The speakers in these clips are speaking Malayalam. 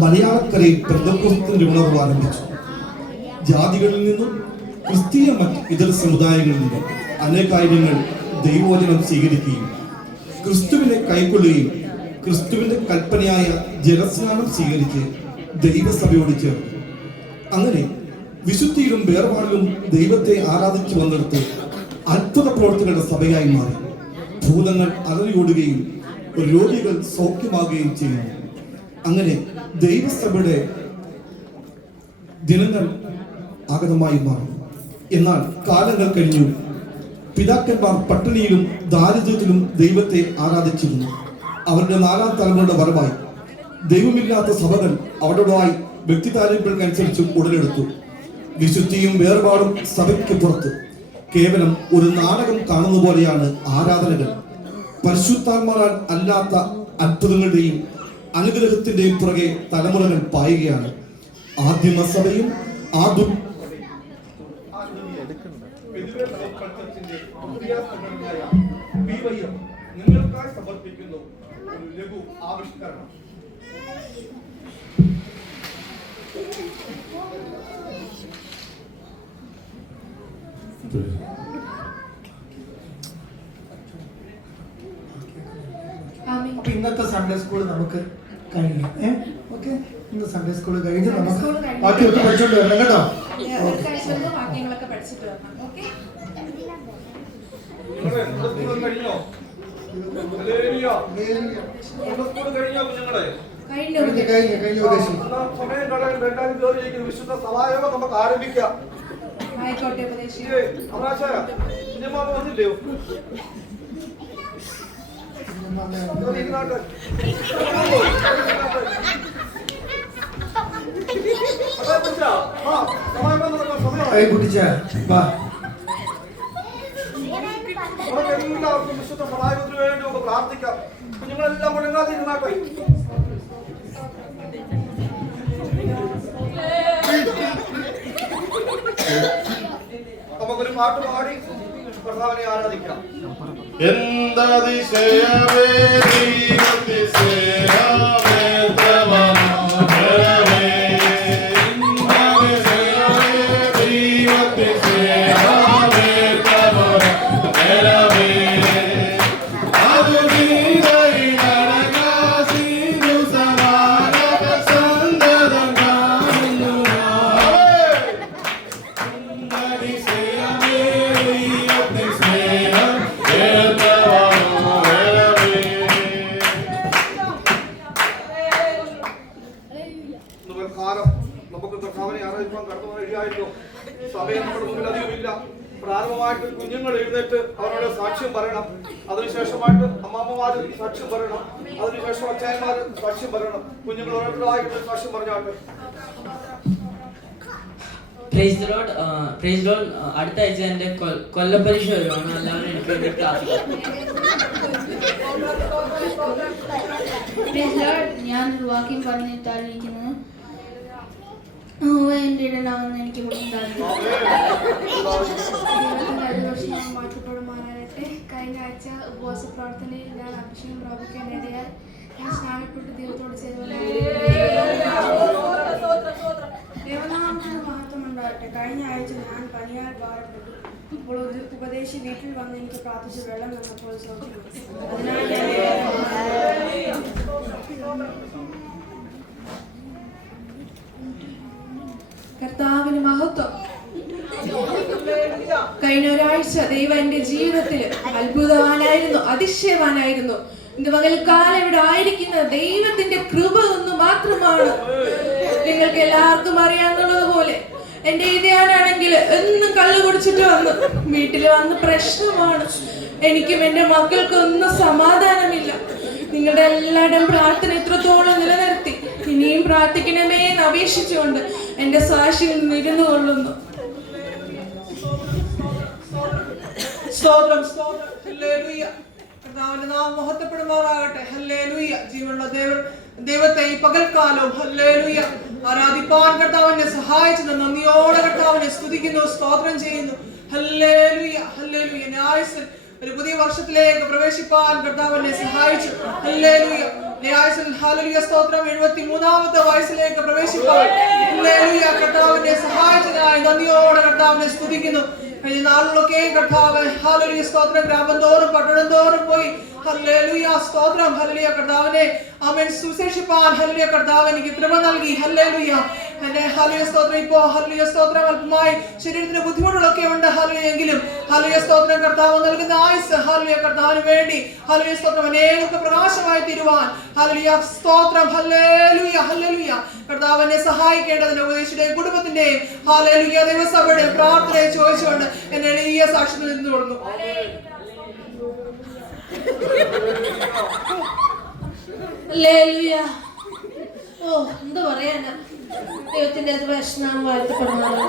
മലയാളക്കരയിൽ പെന്തക്കോസ്തിന്റെ ഉണർവ് ആരംഭിച്ചു. ജാതികളിൽ നിന്നും ക്രിസ്തീയ മറ്റ് ഇതര സമുദായങ്ങളിൽ നിന്നും അനേകാര്യങ്ങൾ ദൈവവചനം സ്വീകരിക്കുകയും ക്രിസ്തുവിനെ കൈക്കൊള്ളുകയും ക്രിസ്തുവിന്റെ കൽപ്പനയായ ജലസ്നാനം സ്വീകരിച്ച് ദൈവസഭയോട് ചേർന്നു. അങ്ങനെ വിശുദ്ധിയിലും വേർപാടിലും ദൈവത്തെ ആരാധിച്ചു വന്നെടുത്ത് അത്ഭുത പ്രവർത്തികളുടെ സഭയായി മാറി. ഭൂതങ്ങൾ അലറിയോടുകയും രോഗികൾ സൗഖ്യമാകുകയും ചെയ്യുന്നു. അങ്ങനെ ദൈവസഭയുടെ ദിനങ്ങൾ ആഗതമായി മാറി. എന്നാൽ കാലങ്ങൾ കഴിഞ്ഞു. പിതാക്കന്മാർ പട്ടിണിയിലും ദാരിദ്ര്യത്തിലും ദൈവത്തെ ആരാധിച്ചിരുന്നു. അവരുടെ 4ാം തലമുറയുടെ വരവായി ദൈവമില്ലാത്ത സഭകൾ അവരുടേതായി വ്യക്തി താല്പര്യങ്ങൾക്കനുസരിച്ച് ഉടലെടുത്തു. വിശുദ്ധിയും വേർപാടും സഭയ്ക്ക് പുറത്ത് കേവലം ഒരു നാടകം കാണുന്ന പോലെയാണ് ആരാധനകൾ. പരിശുദ്ധാത്മാരാൽ അല്ലാത്ത അത്ഭുതങ്ങളുടെയും അനുഗ്രഹത്തിന്റെയും പുറകെ തലമുറകൾ പായുകയാണ്. ആദിമസഭയും നിങ്ങൾക്കായി സമർപ്പിക്കുന്നു ഒരു ലഘു ആവിഷ്കരണം. അപ്പൊ ഇന്നത്തെ സൺഡേ സ്കൂൾ നമുക്ക് കഴിഞ്ഞു. ഓക്കെ, ഇന്ന് സൺഡേ സ്കൂൾ കഴിഞ്ഞ് നമുക്ക് ബാക്കിയൊക്കെ പഠിച്ചോണ്ട് വരണം കേട്ടോ. വിശുദ്ധ സഭായോഗം നമുക്ക് ആരംഭിക്കാം. വന്നില്ലയോ? എല്ലാവർക്കും വിശുദ്ധ സഭായോഗത്തിന് വേണ്ടി നമുക്ക് പ്രാർത്ഥിക്കാം. കുഞ്ഞുങ്ങളെല്ലാം മുടങ്ങാതിരുന്നാട്ടെ. നമുക്കൊരു പാട്ട് പാടി കർത്താവിനെ ആരാധിക്കാം. എന്തതിശയമേ ദൈവതിശയമേ തവനോഹരമേ എന്തതിശയമേ ദൈവതിശയമേ തവനോഹരമേ അതുദീനൈ നരകാസിനു സമാനക സന്തതം കാണുന്നു എന്തതിശയമേ ദൈവതിശയമേ നമുക്ക് കർത്താവിനെ ആരാധിക്കാൻ കടന്നു കഴിയായിരുന്നു. സമയം നമ്മുടെ മുമ്പിൽ അധികമില്ല. പ്രാരംഭമായിട്ട് കുഞ്ഞുങ്ങൾ എഴുന്നേറ്റ് അവരുടെ സാക്ഷ്യം പറയണം. അതിനുശേഷമായിട്ട് അമ്മാമ്മമാര് സാക്ഷ്യം പറയണം. അതിനുശേഷം അച്ചായന്മാര് സാക്ഷ്യം പറയണം. കുഞ്ഞുങ്ങൾ ഓരോരുത്തരായിട്ട് സാക്ഷ്യം പറഞ്ഞാട്ട്. Praise the lord. അടുത്ത ആഴ്ച എന്റെ കൊല്ലപ്പരീക്ഷ വരുവാണ്. എല്ലാവരും എനിക്ക് വേണ്ടി പ്രാർത്ഥിക്കാം. ഞാൻ വാക്യം പറഞ്ഞിട്ടായിരിക്കുന്നു. എന്റെ ഇടലാവുന്ന എനിക്ക് മാറ്റപ്പെടുമാറാകട്ടെ. കഴിഞ്ഞ ആഴ്ച ഉപവാസ പ്രാർത്ഥനയിൽ ഞാൻ അഭിഷേകം പ്രാപിക്കാനിടയാൽ ഞാൻ സ്നാനപ്പെട്ട് ദൈവത്തോട് ദേവനാമത്തിന് മഹത്വം ഉണ്ടാകട്ടെ. കഴിഞ്ഞ ആഴ്ച ഞാൻ പനിയാൽ ഭാരപ്പെട്ടു. ഇപ്പോൾ ഉപദേശി വീട്ടിൽ വന്ന് എനിക്ക് പ്രാർത്ഥിച്ച് വെള്ളം വന്നപ്പോൾ സൗഖ്യമായി. കർത്താവിന് മഹത്വം. കഴിഞ്ഞ ഒരാഴ്ച ദൈവം എന്റെ ജീവിതത്തിൽ അത്ഭുതവാനായിരുന്നു, അതിശയവാനായിരുന്നു. ഇന്ന് പകൽക്കാലം ഇവിടെ ആയിരിക്കുന്നത് ദൈവത്തിന്റെ കൃപ ഒന്ന് മാത്രമാണ്. നിങ്ങൾക്ക് എല്ലാവർക്കും അറിയാവുന്നത് പോലെ എന്റെ ഇതയാനാണെങ്കിൽ എന്നും കള്ളു കുടിച്ചിട്ട് വന്നു വീട്ടിൽ വന്ന് പ്രശ്നമാണ്. എനിക്കും എന്റെ മക്കൾക്കും ഒന്നും സമാധാനമില്ല. നിങ്ങളുടെ എല്ലാവരുടെയും പ്രാർത്ഥന എത്രത്തോളം നിലനിർത്തി ഇനിയും പ്രാർത്ഥിക്കണമേ എന്ന് അപേക്ഷിച്ചുകൊണ്ട് എന്റെ സാക്ഷിയിൽ ഇരുന്നു കൊള്ളുന്നു. സ്തോത്രം സ്തോത്രം. ഹല്ലേലൂയ. കർത്താവിന്റെ നാമം മഹത്വപ്പെടുമാറാകട്ടെ. ഹല്ലേലൂയ. ജീവനുള്ള ദൈവത്തെ ഈ പകൽക്കാലവും ഹല്ലേലൂയ ആരാധിപ്പാൻ കർത്താവിനെ സഹായിച്ചത് നന്ദിയോടെ കർത്താവിനെ സ്തുതിക്കുന്നു, സ്തോത്രം ചെയ്യുന്നു. Hallelujah hallelujah. ഒരു പുതിയ വർഷത്തിലേക്ക് പ്രവേശിപ്പാൻ കർത്താവിനെ സഹായിച്ചു. ഹല്ലേലൂയ. ഹല്ലേലൂയ സ്തോത്രം 73ാമത്തെ വയസ്സിലേക്ക് പ്രവേശിക്കാൻ ഹല്ലേലൂയ കർത്താവിനെ സഹായിച്ചതിനായി നന്ദിയോടെ കർത്താവിനെ സ്തുതിക്കുന്നു. കഴിഞ്ഞ നാളിലൊക്കെയും കർത്താവ് ഹല്ലേലൂയ സ്തോത്രം ഗ്രാമം തോറും പട്ടണം തോറും പോയി ഹല്ലേലൂയ സ്തോത്രം ഹല്ലേലൂയ കർത്താവിനെ ആമേൻ സുവിശേഷിപ്പാൻ ഹല്ലേലൂയ കർത്താവ് എനിക്ക് കൃപ നൽകി. ഹല്ലേലൂയ എന്റെ ഹല്ലേലൂയ സ്തോത്രം ഇപ്പോ ഹല്ലേലൂയ സ്തോത്രം അല്പമായി ശരീരത്തിന് ബുദ്ധിമുട്ടുകളൊക്കെ ഉണ്ട് ഹല്ലേലൂയ എങ്കിലും ഹല്ലേലൂയ സ്തോത്രം കർത്താവ് നൽകുന്ന ആയുസ് ഹല്ലേലൂയ കർത്താവിന് വേണ്ടി ഹല്ലേലൂയ സ്തോത്രം അനേകർക്ക് പ്രകാശമായി തീരുവാൻ ഹല്ലേലൂയ സ്തോത്രം ഹല്ലേലൂയ ഹല്ലേലൂയ കർത്താവിനെ സഹായിക്കേണ്ടതിന് ഉപദേശിയുടെയും കുടുംബത്തിന്റെയും ഹല്ലേലൂയ ദൈവസഭയുടെയും പ്രാർത്ഥനയെ ചോദിച്ചുകൊണ്ട് എന്നെ എളിയ സാക്ഷ്യത്തിൽ നിന്ന് തുടർന്നു. ഹല്ലേലൂയ. ഓ എന്ത് പറയാനാ, ദൈവത്തിന്റെ വൈഷ്ണവം വാഴ്ത്തപ്പെടുന്നത്.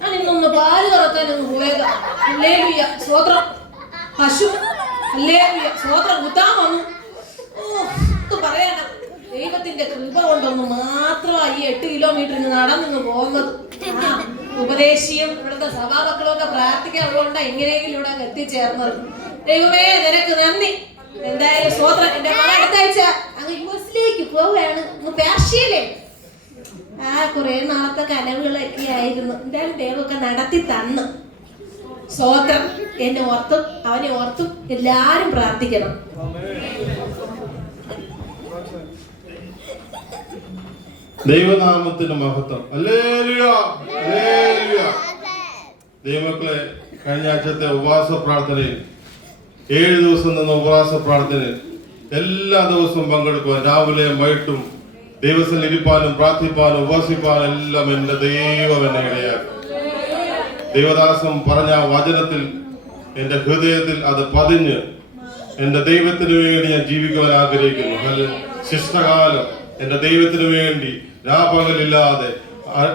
ഞാൻ ഇന്നൊന്ന് പാല് തുറക്കാനൊന്ന് പോയതാ. ഹല്ലേലൂയ സ്തോത്രം. പശു ഹല്ലേലൂയ സ്തോത്രം കുത്താൻ വന്നു. ഓ എന്ത് പറയാനാ, ദൈവത്തിന്റെ കൃപ കൊണ്ടൊന്ന് മാത്രമായി 8 കിലോമീറ്റർ നടന്നു പോകുന്നത്. ഉപദേശിയും ഇവിടുത്തെ സഭാമക്കളും ഒക്കെ പ്രാർത്ഥിക്കാറുള്ളതുകൊണ്ട് എങ്ങനെയെങ്കിലും ഇവിടെ എത്തിച്ചേർന്നത്. ദൈവമേ നിനക്ക് നന്ദി. എന്തായാലും സ്തോത്രം. എന്റെ മകൻ അടുത്ത ആഴ്ച അങ്ങ് യുഎസിലേക്ക് പോവുകയാണ്, പേർഷ്യയിലെ. കുറെ നാളത്തെ കനവുകളൊക്കെ ആയിരുന്നു. എന്തായാലും ദൈവമൊക്കെ നടത്തി തന്നു. സ്തോത്രം. എന്നെ ഓർത്തും അവനെ ഓർത്തും എല്ലാരും പ്രാർത്ഥിക്കണം. ദൈവനാമത്തിന് മഹത്വം. Hallelujah hallelujah. ദൈവമക്കളെ, കഴിഞ്ഞ ആഴ്ചത്തെ ഉപവാസ പ്രാർത്ഥനയിൽ 7 ദിവസം നിന്ന ഉപവാസ പ്രാർത്ഥനയിൽ എല്ലാ ദിവസവും പങ്കെടുക്കുവാൻ രാവിലെയും വൈകിട്ടും ദൈവത്തിൽ ഇരിപ്പാനും പ്രാർത്ഥിപ്പാനും ഉപവസിപ്പാനും എല്ലാം എന്റെ ദൈവം എന്നെ ഇടയാക്കി. ദൈവദാസം പറഞ്ഞ വചനത്തിൽ എന്റെ ഹൃദയത്തിൽ അത് പതിഞ്ഞ് എന്റെ ദൈവത്തിന് വേണ്ടി ഞാൻ ജീവിക്കുവാൻ ആഗ്രഹിക്കുന്നു. ശിഷ്ടകാലം എന്റെ ദൈവത്തിന് വേണ്ടി രാപകലില്ലാതെ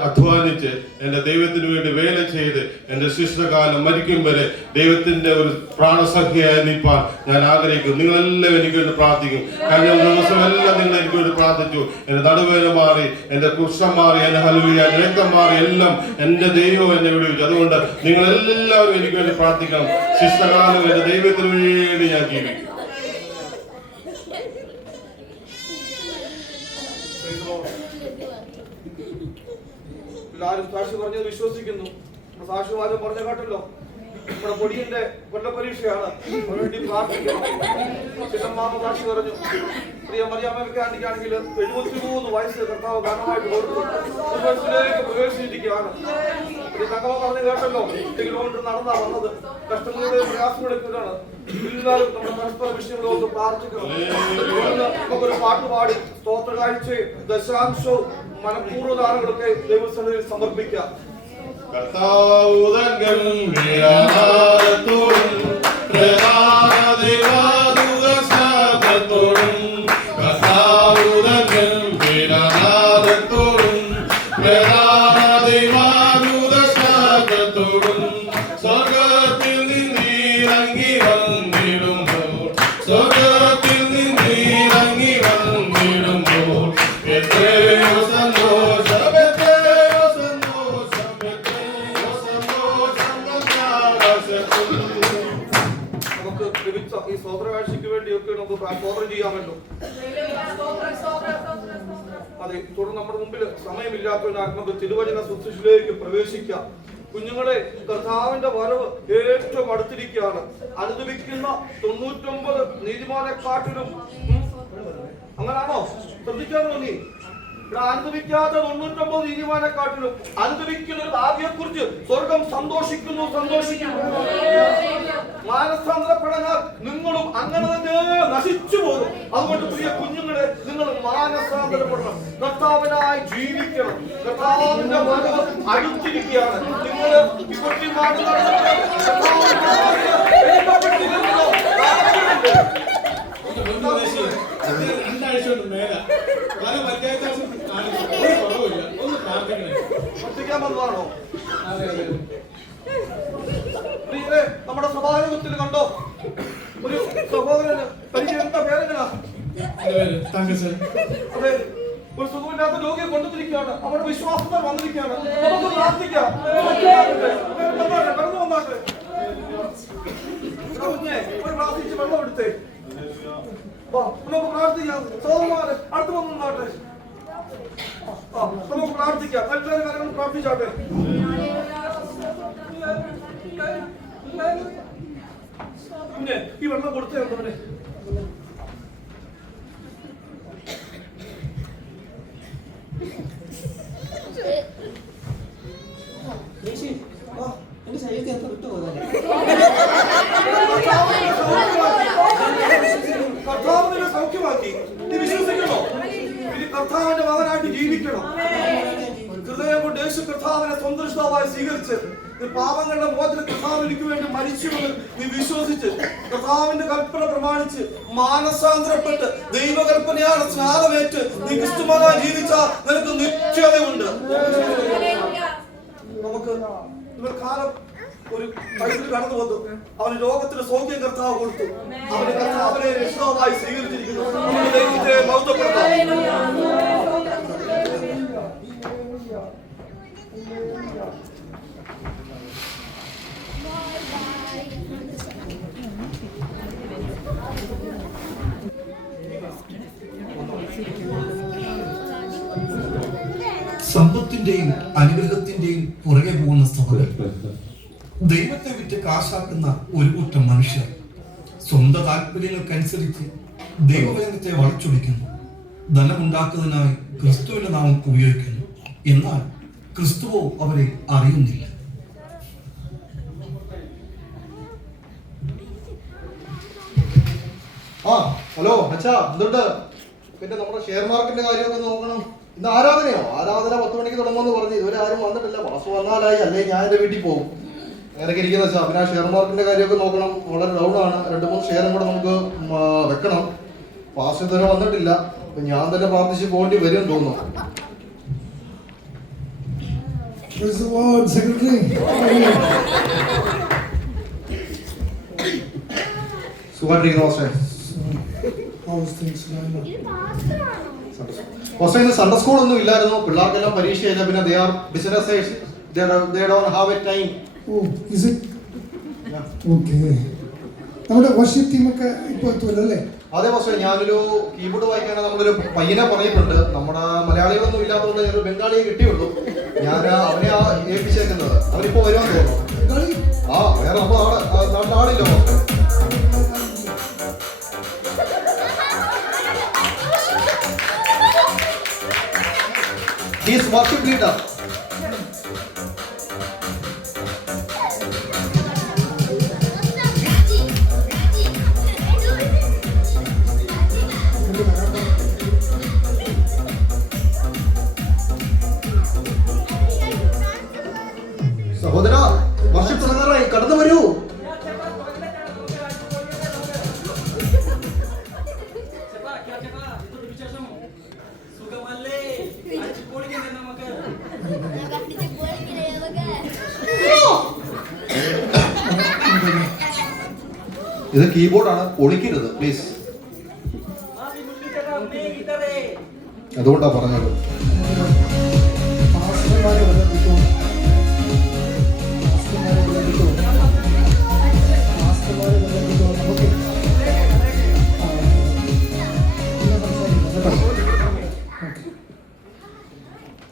അധ്വാനിച്ച് എന്റെ ദൈവത്തിന് വേണ്ടി വേല ചെയ്ത് എന്റെ ശിഷ്ടകാലം മരിക്കും വരെ ദൈവത്തിന്റെ ഒരു പ്രാണസഖ്യയായി നിൽപ്പാൻ ഞാൻ ആഗ്രഹിക്കുന്നു. നിങ്ങളെല്ലാം എനിക്ക് വേണ്ടി പ്രാർത്ഥിക്കും. കഴിഞ്ഞ ദിവസമെല്ലാം നിങ്ങൾ എനിക്ക് വേണ്ടി പ്രാർത്ഥിച്ചു. എന്റെ നടുവേദന മാറി, എന്റെ കുഷ്ഠം മാറി, എന്റെ ഹല്ലേലൂയ രക്തം മാറി, എല്ലാം എന്റെ ദൈവം എന്നെ വിടുവിച്ചു. അതുകൊണ്ട് നിങ്ങളെല്ലാവരും എനിക്ക് വേണ്ടി പ്രാർത്ഥിക്കണം. ശിഷ്ടകാലം എന്റെ ദൈവത്തിന് വേണ്ടി ഞാൻ ജീവിക്കും. എല്ലാവരും സാക്ഷി പറഞ്ഞത് വിശ്വസിക്കുന്നു. സാക്ഷിവാദം പറഞ്ഞ കേട്ടല്ലോ. നമ്മുടെ പൊടിയന്റെ കൊല്ലപരീക്ഷയാണ്, അതിനുവേണ്ടി പ്രാർത്ഥിക്കണം. ചിന്നമ്മാമ സാക്ഷി പറഞ്ഞു. പ്രിയ മറിയാമ്മയ്ക്ക് ആണ്ടിക്കാണെങ്കിൽ 73 വയസ്സ് കർത്താവ് കാരണമായിട്ട് കൊടുത്തു. പ്രവേശിച്ചിരിക്കുകയാണ്. തങ്കമ്മ പറഞ്ഞ് കേട്ടല്ലോ, 8 കിലോമീറ്റർ നടന്നാ വന്നത്. കഷ്ടങ്ങളുടെ പ്രയാസങ്ങളെടുക്കുകയാണ്. എല്ലാവരും നമ്മുടെ പരസ്പര വിഷയങ്ങളോട് പ്രാർത്ഥിക്കണം. നമുക്കൊരു പാട്ട് പാടി സ്തോത്ര കാഴ്ചയും ദശാംശവും മനഃപൂർവ്വദാനങ്ങളൊക്കെ ദൈവസന്നിധിയിൽ സമർപ്പിക്കാം. സ്വർഗത്തിൽ നിന്നിറങ്ങി വന്നിടുമ്പോൾ, സ്വർഗത്തിൽ നിന്നിറങ്ങി വന്നിടുമ്പോൾ എത്രയോ സന്തോഷം, എത്രയോ സന്തോഷം, എത്രയോ സന്തോഷം ആകാശത്തിൽ. നമുക്ക് ലഭിച്ച ഈ സ്തോത്രകാഴ്ചയ്ക്ക് വേണ്ടിയൊക്കെ നമുക്ക് സ്തോത്രം ചെയ്യാമല്ലോ. അതെ, തുടർന്ന് നമ്മുടെ മുമ്പിൽ സമയമില്ലാത്തതിനാൽ നമുക്ക് തിരുവചന ശുശ്രൂഷയിലേക്ക് പ്രവേശിക്കാം. കുഞ്ഞുങ്ങളെ, കർത്താവിന്റെ വരവ് ഏറ്റവും അടുത്തിരിക്കുകയാണ്. അനുദപിക്കുന്ന 99 നീതിമാനെക്കാട്ടിലും അങ്ങനാണോ? ശ്രദ്ധിക്കാമോ നീ? ഇവിടെ അനുദപിക്കാത്ത 99 നീതിമാനെക്കാട്ടിലും അനുദപിക്കുന്ന ഒരു ഭാവിയെക്കുറിച്ച് സ്വർഗം സന്തോഷിക്കുന്നു. മാനസാന്തരപ്പെടാൻ നിങ്ങളും അങ്ങനെ തന്നെ നശിച്ചു പോകും. അതുകൊണ്ട് പ്രിയ കുഞ്ഞുങ്ങളെ, നിങ്ങൾ മാനസാന്തരപ്പെടണം. കർത്താവിനായി ജീവിക്കണം. കർത്താവിന്റെ വരവ് അടുത്തിരിക്കുകയാണ്. നിങ്ങൾ രണ്ടാഴ്ച കൊണ്ട് മേല പല പഞ്ചായത്താസും കുറവില്ല. ഒന്ന് പ്രാർത്ഥിക്കണേ. പ്രാർത്ഥിക്കാൻ വന്നതാണോ? അതെ അതെ. പ്രിയരെ, നമ്മുടെ സഭായോഗത്തിൽ കണ്ടോ ഒരു സഹോദരന് തനിക്ക് എന്താ പേരെങ്ങനാ? അതെ, ഒരു സുഖമില്ലാത്ത രോഗിയെ കൊണ്ടുവന്നിരിക്കുകയാണ്. അവരുടെ വിശ്വാസത്താൽ വന്നിരിക്കുകയാണ്. നമുക്ക് പ്രാർത്ഥിക്കാം. കടന്നു വന്നാട്ടെ. ഒരു പ്രാർത്ഥിച്ച് വെള്ളം എടുത്തേ. വാ, നമുക്ക് പ്രാർത്ഥിക്കാം. സഹോദരന്മാരെ, അടുത്ത് വന്നു നിന്നാട്ടെ. നമുക്ക് പ്രാർത്ഥിക്കാം. എല്ലാവരും കരങ്ങൾ പ്രാർത്ഥിച്ചാട്ടെ. പിന്നെ ഈ വെള്ളം കൊടുത്തേ ഉണ്ടവനെ. എന്റെ ശരീരത്തിൽ എത്ര വിട്ടുപോകാൻ കർത്താവിനെ സൗഖ്യമാക്കി. നീ വിശ്വസിക്കണോ? ഇനി കർത്താവിന്റെ മകനായിട്ട് ജീവിക്കണം. ഹൃദയം കൊണ്ട് യേശു കർത്താവിനെ സ്വന്തം ഇഷ്ടമായി സ്വീകരിച്ച് നീ പാപങ്ങളുടെ മോചന കർത്താവ് എനിക്ക് വേണ്ടി മരിച്ചുവെന്ന് നീ വിശ്വസിച്ച് കർത്താവിന്റെ കൽപ്പന പ്രമാണിച്ച് മാനസാന്തരപ്പെട്ട് ദൈവകൽപ്പനയാണ് സ്നാനമേറ്റ് നീ ക്രിസ്തുമതമായി ജീവിച്ചാൽ നിനക്ക് നിശ്ചയതയുണ്ട്. നമുക്ക് ഇവർ കാലം ഒരു വയസ്സിൽ കടന്നു വന്നു. അവന് ലോകത്തിന് സൗഖ്യം കർത്താവ് കൊടുത്തു. അവന് കർത്താവിനെ രക്ഷിതാവായി സ്വീകരിച്ചിരിക്കുന്നു. നമുക്ക് ദൈവത്തെ മഹത്വപ്പെടുത്താം. സമ്പത്തിന്റെയും അനുഗ്രഹത്തിന്റെയും പുറകെ പോകുന്ന സഹോദരൻ, ദൈവത്തെ വിറ്റ് കാശാക്കുന്ന ഒരു കൂട്ടം മനുഷ്യർ സ്വന്തം താല്പര്യങ്ങൾക്കനുസരിച്ച് ദൈവവചനത്തെ വളച്ചൊടിക്കുന്നു. ധനമുണ്ടാക്കുന്നതിനായി ക്രിസ്തുവിന്റെ നാമം ഉപയോഗിക്കുന്നു. എന്നാൽ ക്രിസ്തുവോ അവരെ അറിയുന്നില്ല. ഹലോ അച്ഛാ, എന്തുണ്ട്? പിന്നെ നമ്മുടെ ഷെയർ മാർക്കറ്റിന്റെ കാര്യമൊക്കെ നോക്കണം. ഇന്ന് ആരാധന 10 മണിക്ക് തുടങ്ങുമെന്ന് പറഞ്ഞു. ഇതുവരെ ആരും വന്നിട്ടില്ല. വാസു വന്നാലായി, അല്ലേ ഞാൻ എന്റെ വീട്ടിൽ പോകും. അങ്ങനെയൊക്കെ ഇരിക്കുന്ന വെച്ചാൽ പിന്നെ ആ ഷെയർ മാർക്കറ്റിന്റെ കാര്യമൊക്കെ നോക്കണം. വളരെ ഡൗണാണ്. 2-3 ഷെയറും കൂടെ നമുക്ക് വെക്കണം. പാസ് ഇതുവരെ വന്നിട്ടില്ല. അപ്പൊ ഞാൻ തന്നെ പ്രാർത്ഥിച്ച് പോകേണ്ടി വരും തോന്നുന്നു. സുഖമായിട്ടിരിക്കുന്നു. ഇന്ന് സൺഡേ സ്കൂൾ ഒന്നും ഇല്ലായിരുന്നു. പിള്ളേർക്കെല്ലാം പരീക്ഷയില്ല. പിന്നെ they are businesses. They don't have a time. Oh, is it? Okay. നമ്മുടെ വർഷിപ്പ് ടീമൊക്കെ ഇപ്പോൾ എത്തുമല്ലോ അല്ലേ? അതെ പക്ഷേ ഞാനൊരു കീബോർഡ് വായിക്കാൻ നമ്മളൊരു പയ്യനെ പറഞ്ഞിട്ടുണ്ട്. നമ്മുടെ മലയാളികളൊന്നും ഇല്ലാത്തതുകൊണ്ട് ഞാനൊരു ബംഗാളിയെ കിട്ടിയുള്ളൂ. ഞാൻ അവനെ ഏൽപ്പിച്ചേക്കുന്നത്. അവനിപ്പോ വരുമെന്ന് തോന്നുന്നു. വേറെ നമ്മുടെ നാട്ടിൽ ആളില്ല. He is worship leader. സഹോദര, വർഷിപ്പ് തുടങ്ങാറായി. കടന്നു വരൂ. ഇത് കീബോർഡാണ്, ഒളിക്കരുത് പ്ലീസ്. അതുകൊണ്ടാ പറഞ്ഞത്.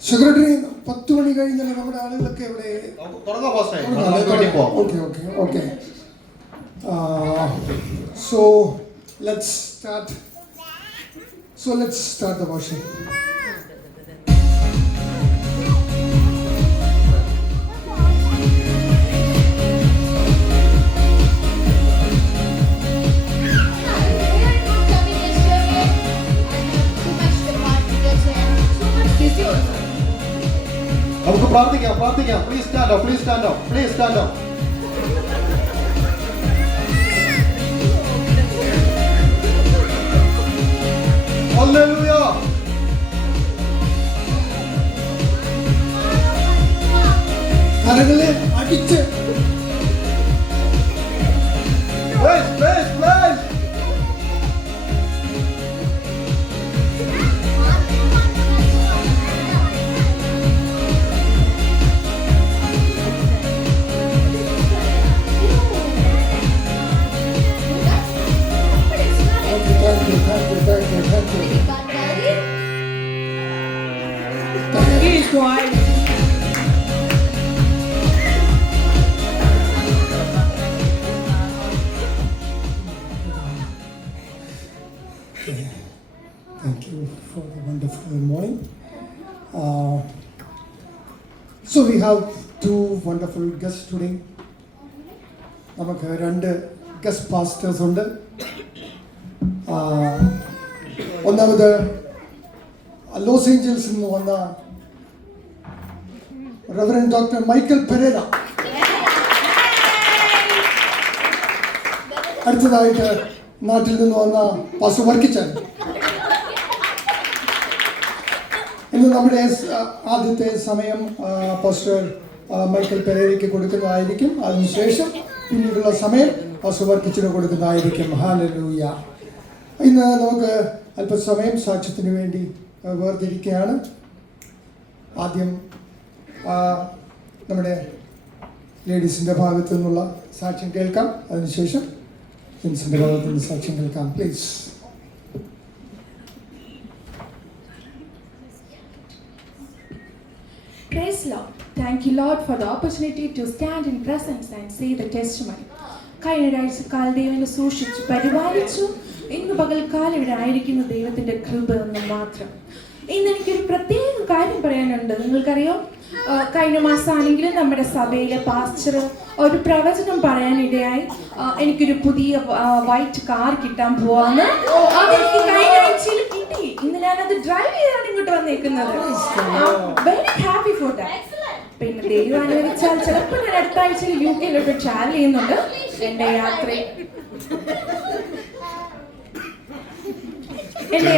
സെക്രട്ടറി, 10 മണി കഴിഞ്ഞാൽ നമ്മുടെ ആളുകളൊക്കെ ഇവിടെ തുടങ്ങാം. Okay okay okay. So let's start the worship. നമുക്ക് പ്രാർത്ഥിക്കാം. Please stand up. ഹല്ലേലൂയ. കരങ്ങളെ അടിച്ച് Thank you. choir. Thank you for the wonderful morning. So we have two wonderful guests today. നമുക്ക് രണ്ട് ഗസ്റ്റ് പാസ്റ്റേഴ്സ് ഉണ്ട്. ഒന്നാമത് ലോസ് ഏഞ്ചൽസിൽ നിന്ന് വന്ന റെവറൻഡ് ഡോക്ടർ മൈക്കൽ പെരേര. അടുത്തതായിട്ട് നാട്ടിൽ നിന്ന് വന്ന പാസ്റ്റർ വർക്കിച്ചൻ. ഇന്ന് നമ്മുടെ ആദ്യത്തെ സമയം പാസ്റ്റർ മൈക്കൽ പെരേരയ്ക്ക് കൊടുക്കുന്നതായിരിക്കും. അതിനുശേഷം പിന്നീടുള്ള സമയം പാസ്റ്റർ വർക്കിച്ചിന് കൊടുക്കുന്നതായിരിക്കും. ഹല്ലേലൂയ. ഇന്ന് നമുക്ക് അല്പസമയം സാക്ഷ്യത്തിന് വേണ്ടി വേർതിരിക്കുകയാണ്. ആദ്യം നമ്മുടെ ലേഡീസിൻ്റെ ഭാഗത്തു നിന്നുള്ള സാക്ഷ്യം കേൾക്കാം. അതിനുശേഷം ജെൻസിൻ്റെ ഭാഗത്തു നിന്ന് സാക്ഷ്യം കേൾക്കാം. Please. Praise Lord. Thank you, Lord, for the opportunity to stand in presence and say the testimony. കഴിഞ്ഞ ആഴ്ചക്കാൽ ദൈവനെ സൂക്ഷിച്ചു പരിപാലിച്ചു. ഇന്ന് പകൽക്കാലം ഇവിടെ ആയിരിക്കുന്ന ദൈവത്തിൻ്റെ കൃപ എന്ന് മാത്രം. ഇന്ന് എനിക്കൊരു പ്രത്യേക കാര്യം പറയാനുണ്ട്. നിങ്ങൾക്കറിയോ, കഴിഞ്ഞ മാസമാണെങ്കിലും നമ്മുടെ സഭയിലെ പാസ്റ്റർ ഒരു പ്രവചനം പറയാനിടയായി. എനിക്കൊരു പുതിയ വൈറ്റ് കാർ കിട്ടാൻ പോവാന്ന്. അതെനിക്ക് കഴിഞ്ഞ ആഴ്ചയിൽ കിട്ടി. ഇന്ന് ഞാനത് ഡ്രൈവ് ചെയ്താണ് ഇങ്ങോട്ട് വന്നേക്കുന്നത്. Very happy for that. പിന്നെ ദൈവം അനുവദിച്ചാൽ ചിലപ്പോൾ ഞാൻ അടുത്ത ആഴ്ചയിൽ UK ട്രാവൽ ചെയ്യുന്നുണ്ട്. എന്റെ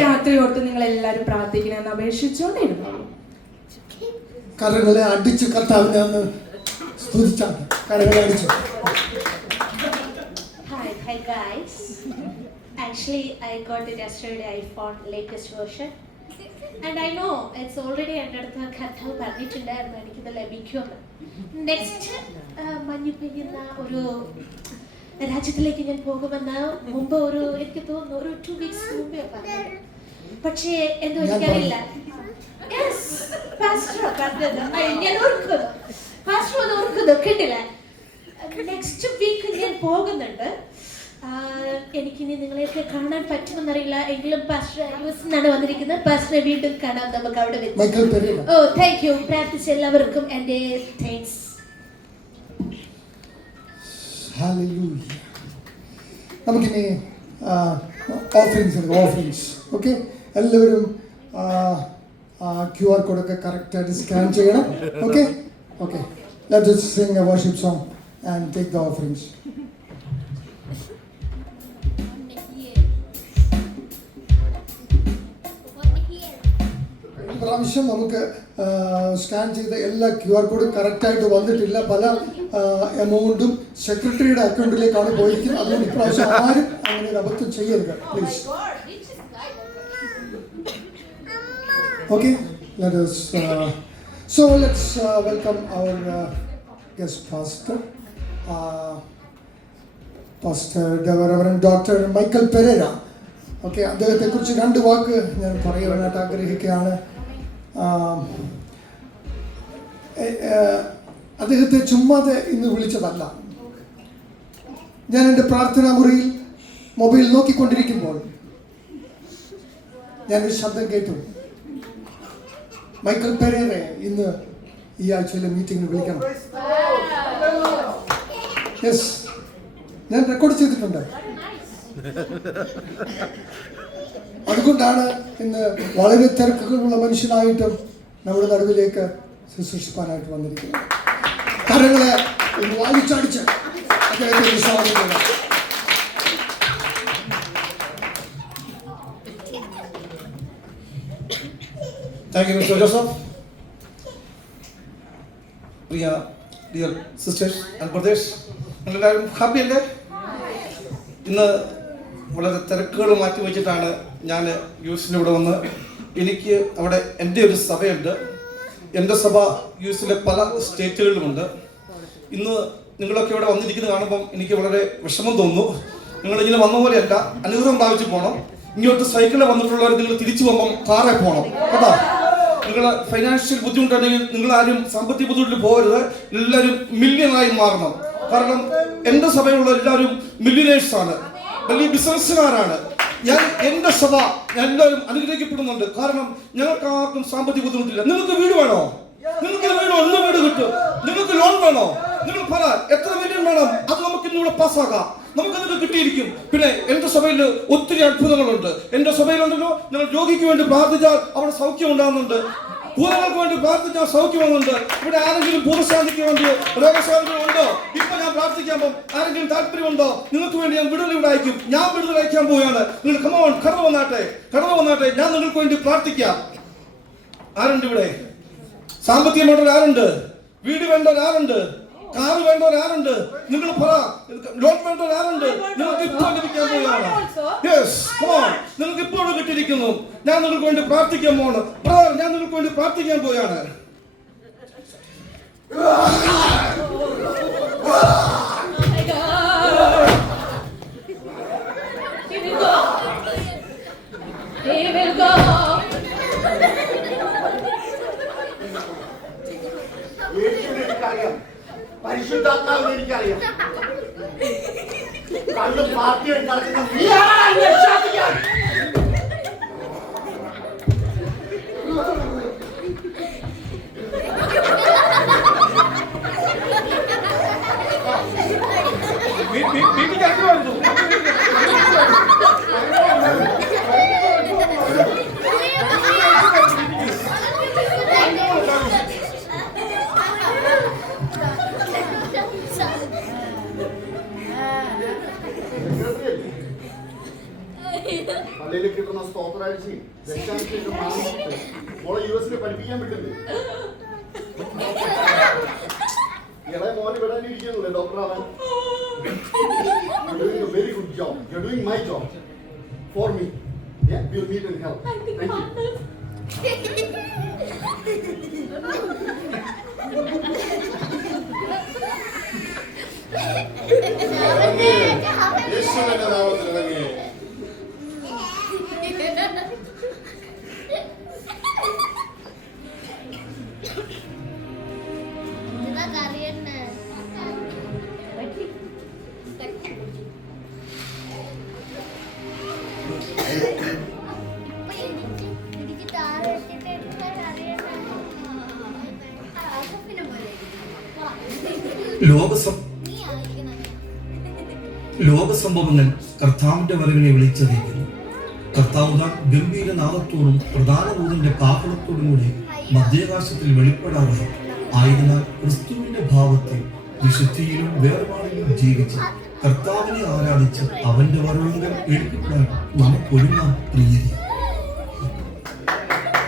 യാത്രയോർത്ത് നിങ്ങൾ എല്ലാവരും പ്രാർത്ഥിക്കണമെന്ന് അപേക്ഷിച്ചുകൊണ്ടിരുന്നു. കരങ്ങളെ അടിച്ച് കർത്താവിനെ ഒന്ന് സ്തുതിച്ചാണ്. കരങ്ങളെ അടിച്ചു. Hi guys. Actually, I got it yesterday. I found latest version, and I know it's already under the കർത്താവ് പറഞ്ഞിട്ടുണ്ടായിരുന്നു എനിക്കിത് ലഭിക്കുമെന്ന്. നെക്സ്റ്റ് മഞ്ഞു പെയ്യുന്ന ഒരു രാജ്യത്തിലേക്ക് ഞാൻ പോകുമെന്ന് മുമ്പ് എനിക്ക് തോന്നുന്നു ഒരു 2 weeks മുമ്പേ പറഞ്ഞത്. പക്ഷേ എന്തോ എനിക്കറിയില്ല. ഞാൻ ഓർക്കുന്നു കേട്ടില്ല. നെക്സ്റ്റ് വീക്ക് ഞാൻ പോകുന്നുണ്ട്. എനിക്കിനി നിങ്ങളെയൊക്കെ കാണാൻ പറ്റുമെന്നറിയില്ല. എങ്കിലും പാസ്റ്റർ US നിന്നാണ് വന്നിരിക്കുന്നത്. പാസ്റ്ററെ വീണ്ടും കാണാം നമുക്ക് അവിടെ വെച്ച്. ഓ താങ്ക് യു. പ്രാർത്ഥിച്ച എല്ലാവർക്കും എൻ്റെ താങ്ക്സ്. നമുക്കിനി ഓഫറിങ്സ്. ഓക്കെ, എല്ലാവരും QR കോഡൊക്കെ കറക്റ്റായിട്ട് സ്കാൻ ചെയ്യണം. Okay okay, let us sing a worship song and take the offerings. പ്രാവശ്യം നമുക്ക് സ്കാൻ ചെയ്ത എല്ലാ QR കോഡും കറക്റ്റായിട്ട് വന്നിട്ടില്ല. പല എമൗണ്ടും സെക്രട്ടറിയുടെ അക്കൗണ്ടിലേക്കാണ് പോയിരിക്കുന്നത്. അതുകൊണ്ട് ഇപ്രാവശ്യം ആരും അങ്ങനെ ഒരു അബദ്ധം ചെയ്യരുത് please. Okay, let's welcome our guest pastor, Pastor Reverend Dr. Michael Pereira. Okay, അദ്ദേഹത്തെ കുറിച്ച് 2 വാക്ക് ഞാൻ പറയാനായിട്ട് ആഗ്രഹിക്കുകയാണ്. അദ്ദേഹത്തെ ചുമ്മാതെ ഇന്ന് വിളിച്ചതല്ല. ഞാൻ എൻ്റെ പ്രാർത്ഥനാ മുറിയിൽ മൊബൈൽ നോക്കിക്കൊണ്ടിരിക്കുമ്പോൾ ഞാനൊരു ശബ്ദം കേട്ടു. മൈക്കൽ പെരേറെ ഇന്ന് ഈ ആഴ്ചയിലെ മീറ്റിംഗിന് വിളിക്കണം. യെസ്, ഞാൻ റെക്കോർഡ് ചെയ്തിട്ടുണ്ട്. അതുകൊണ്ടാണ് ഇന്ന് വളരെ തിരക്കുകളുള്ള മനുഷ്യനായിട്ടും നമ്മുടെ നടുവിലേക്ക് ശുശ്രൂഷിപ്പാനായിട്ട് വന്നിരിക്കുന്നത്. കരങ്ങളെ ഒന്ന് വായിച്ചടിച്ച് അദ്ദേഹത്തെ സ്വാഗതം ചെയ്യാം. Thank you, Mr. Joseph. Dear sisters and brothers, എല്ലാവരും ഹാപ്പി അല്ലേ? ഇന്ന് വളരെ തിരക്കുകൾ മാറ്റി വെച്ചിട്ടാണ് ഞാൻ യുഎസിലൂടെ വന്ന്. എനിക്ക് അവിടെ എൻ്റെ ഒരു സഭയുണ്ട്. എൻ്റെ സഭ യുഎസിലെ പല സ്റ്റേറ്റുകളിലുമുണ്ട്. ഇന്ന് നിങ്ങളൊക്കെ ഇവിടെ വന്നിരിക്കുന്നത് കാണുമ്പം എനിക്ക് വളരെ വിഷമം തോന്നുന്നു. നിങ്ങളിങ്ങനെ വന്ന പോലെയല്ല, അനുഗ്രഹം പ്രാപിച്ച് പോകണം. ഇങ്ങോട്ട് സൈക്കിളിൽ വന്നിട്ടുള്ളവർ നിങ്ങൾ തിരിച്ചു പോകുമ്പം കാറെ പോകണം കേട്ടോ. നിങ്ങൾ ഫൈനാൻഷ്യൽ ബുദ്ധിമുട്ടുണ്ടെങ്കിൽ നിങ്ങൾ ആരും സാമ്പത്തിക ബുദ്ധിമുട്ടിൽ പോകരുത്. എല്ലാവരും മില്യണായി മാറണം. കാരണം എൻ്റെ സഭയിലുള്ള എല്ലാവരും മില്യനേഴ്സ് ആണ്, വലിയ ബിസിനസ്സുകാരാണ്. എൻ്റെ സഭ എല്ലാവരും അനുഗ്രഹിക്കപ്പെടുന്നുണ്ട്. കാരണം ഞങ്ങൾക്ക് ആർക്കും സാമ്പത്തിക ബുദ്ധിമുട്ടില്ല. നിങ്ങൾക്ക് വീട് വേണോ? നിങ്ങൾക്ക് വീട് ഒന്ന് വീട് കിട്ടും. നിങ്ങൾക്ക് ലോൺ വേണോ? നിങ്ങൾ പറ, എത്ര മില്യൺ വേണം? അത് നമുക്ക് ഇന്നിവിടെ പാസ്സാക്കാം. നമുക്കതൊക്കെ കിട്ടിയിരിക്കും. പിന്നെ എൻ്റെ സഭയിൽ ഒത്തിരി അത്ഭുതങ്ങളുണ്ട്. എൻ്റെ സഭയിലുണ്ടല്ലോ, ഞങ്ങൾ രോഗിക്ക് വേണ്ടി പ്രാർത്ഥിച്ചാൽ അവിടെ സൗഖ്യം ഉണ്ടാകുന്നുണ്ട്. ഭൂതങ്ങൾക്ക് വേണ്ടി പ്രാർത്ഥിച്ചാൽ സൗഖ്യമാകുന്നുണ്ട്. ഇവിടെ ആരെങ്കിലും ഭൂതശാന്തിക്ക് വേണ്ടിയോ രോഗശാന്തി ഉണ്ടോ? ഇപ്പൊ ഞാൻ പ്രാർത്ഥിക്കുമ്പോൾ ആരെങ്കിലും താല്പര്യമുണ്ടോ? നിങ്ങൾക്ക് വേണ്ടി ഞാൻ വിടുതൽ ഇവിടെ അയക്കും. ഞാൻ വിടുതൽ അയക്കാൻ പോവുകയാണ്. നിങ്ങൾ കടന്നു വന്നാട്ടെ. ഞാൻ നിങ്ങൾക്ക് വേണ്ടി പ്രാർത്ഥിക്കാം. ആരുണ്ട് ഇവിടെ? സാമ്പത്തികം വേണ്ടവർ ആരുണ്ട്? വീട് വേണ്ടവർ ആരുണ്ട്? കാറ് വേണ്ടവർ ആരുണ്ട്? നിങ്ങൾ പറ. ലോൺ വേണ്ടവർ ആരുണ്ട്? നിങ്ങൾക്ക് ഇപ്പോൾ ലഭിക്കാൻ പോവുകയാണ്. നിങ്ങൾക്ക് ഇപ്പോൾ കിട്ടിയിരിക്കുന്നു. ഞാൻ നിങ്ങൾക്ക് വേണ്ടി പ്രാർത്ഥിക്കാൻ പോവാണ്. ബ്രദർ, ഞാൻ നിങ്ങൾക്ക് വേണ്ടി പ്രാർത്ഥിക്കാൻ പോവുകയാണ്. പരിശുദ്ധാത്മാവിനെ എനിക്കറിയാം. കള്ളും പാർട്ടിയും നടക്കുന്ന പള്ളിയിൽ കിട്ടുന്ന സ്തോത്രാഴ്ചയും ദശാംശം മോളെ US പഠിപ്പിക്കാൻ പറ്റില്ലേ? ഇളയ മോന് വിടാനിരിക്കുന്നില്ലേ ഡോക്ടർ ആവാൻ? You're doing a very good job. You're doing my job for me. Yeah, we'll meet in hell. Thank you. യേശുവിന്റെ നാമത്തിൽ ഇറങ്ങി. ലോകസംഭവങ്ങൾ കർത്താവിന്റെ വരവിനെ വിളിച്ചറിയിക്കുന്നു. കർത്താവ് താൻ ഗംഭീരനാദത്തോടും പ്രധാന ദൂതന്റെ കാഹളത്തോടും കൂടി മധ്യാകാശത്തിൽ വെളിപ്പെടാറായി. ആയതിനാൽ ക്രിസ്തുവിന്റെ ഭാവത്തിൽ വിശുദ്ധിയിലും വേർപാടിലും ജീവിച്ച് കർത്താവിനെ ആരാധിച്ച് അവന്റെ വരവുകൾ എഴുതിപ്പെടാൻ നമുക്കൊരുങ്ങാൻ പ്രിയരി.